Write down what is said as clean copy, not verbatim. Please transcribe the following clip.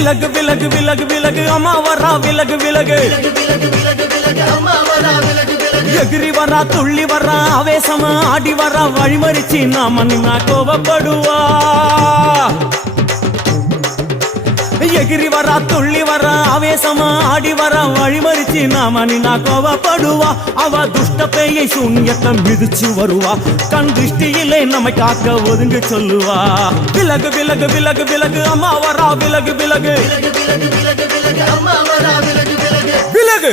விலகு விலகு விலகு விலகு அம்மா வரா விலகு விலகு எகிரி வரா துள்ளி வரா ஆவேசமா ஆடி வரா வழிமறிச்சு நாம நின்னா கோபப்படுவா எகிரி வரா துள்ளி வரா ஆவேசமா ஆடி வரா வழிமறிச்சு நாம நின்னா கோபப்படுவா அவ துஷ்ட பேயை சூன்யத்தை மிதிச்சு வருவா கண் திருஷ்டியிலே நம்மை காக்க ஒதுங்க சொல்லுவா விலகு விலகு விலகு விலகு அம்மா வரா விலகு விலகு விலகு